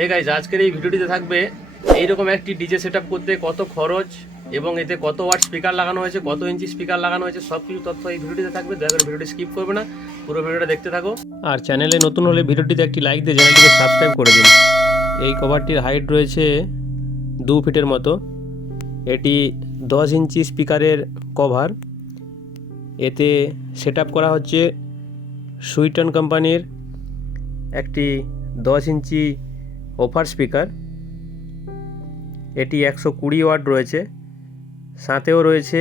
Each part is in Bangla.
হে গাইজ আজকের এই ভিডিওটিতে থাকবে এইরকম একটি ডিজে সেট করতে কত খরচ এবং এতে কত ওয়াট স্পিকার লাগানো হয়েছে, কত ইঞ্চি স্পিকার লাগানো হয়েছে সব কিছু তথ্য এই ভিডিওটিতে থাকবে। দয়া করে ভিডিওটি স্কিপ করবে না, পুরো ভিডিওটা দেখতে থাকো। আর চ্যানেলে নতুন হলে ভিডিওটিতে একটি লাইক দিয়ে চ্যানেলটিকে সাবস্ক্রাইব করে দিন। এই কভারটির হাইট রয়েছে দু ফিটের মতো। এটি দশ ইঞ্চি স্পিকারের কভার এতে সেট করা হচ্ছে সুইটন কোম্পানির একটি দশ ইঞ্চি অফার স্পিকার। এটি একশো কুড়ি ওয়াট রয়েছে। সাথেও রয়েছে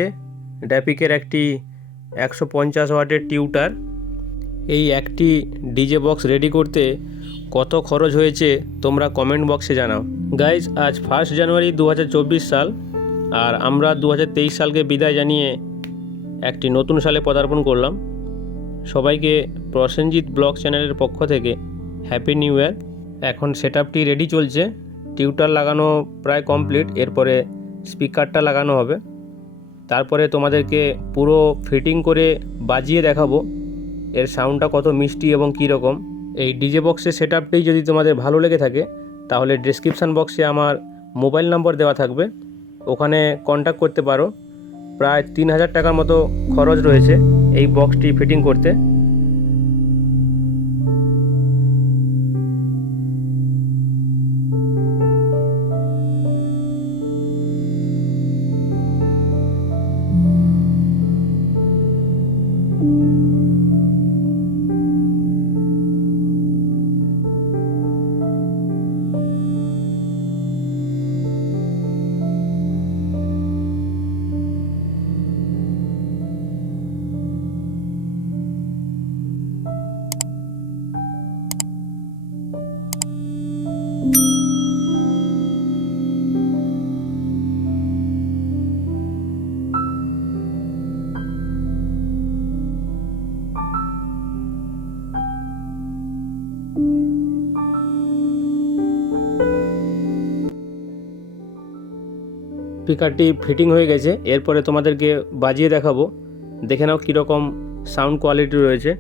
ড্যাপিকের একটি একশো পঞ্চাশ ওয়াটের টিউটার। এই একটি ডিজে বক্স রেডি করতে কত খরচ হয়েছে তোমরা কমেন্ট বক্সে জানাও। গাইজ, আজ ফার্স্ট জানুয়ারি দু হাজার চব্বিশ সাল আর আমরা দু হাজার তেইশ সালকে বিদায় জানিয়ে একটি নতুন সালে পদার্পণ করলাম। সবাইকে প্রসেনজিৎ ব্লগ চ্যানেলের পক্ষ থেকে হ্যাপি নিউ ইয়ার এখন সেট আপটি রেডি চলছে। টিউটার লাগানো প্রায় কমপ্লিট এরপরে স্পিকারটা লাগানো হবে। তারপরে তোমাদেরকে পুরো ফিটিং করে বাজিয়ে দেখাবো। এর সাউন্ডটা কত মিষ্টি এবং কী রকম এই ডিজে বক্সের সেট আপটি যদি তোমাদের ভালো লেগে থাকে, তাহলে ডিসক্রিপশান বক্সে আমার মোবাইল নাম্বার দেওয়া থাকবে। ওখানে কন্ট্যাক্ট করতে পারো। প্রায় তিন হাজার টাকার মতো খরচ রয়েছে এই বক্সটি ফিটিং করতে। স্পিকারটি ফিটিং হয়ে গেছে। এরপরে তোমাদেরকে বাজিয়ে দেখাবো। দেখে নাও কীরকম সাউন্ড কোয়ালিটি রয়েছে।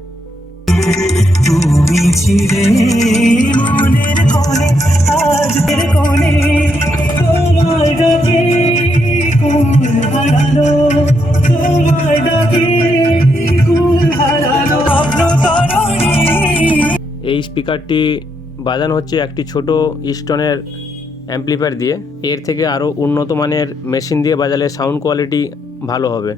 এই স্পিকারটি বাজানো হচ্ছে একটি ছোট স্টোনের অ্যাম্প্লিফায়ার দিয়ে। এর থেকে আরও উন্নত মানের মেশিন দিয়ে বাজালে সাউন্ড কোয়ালিটি ভালো হবে।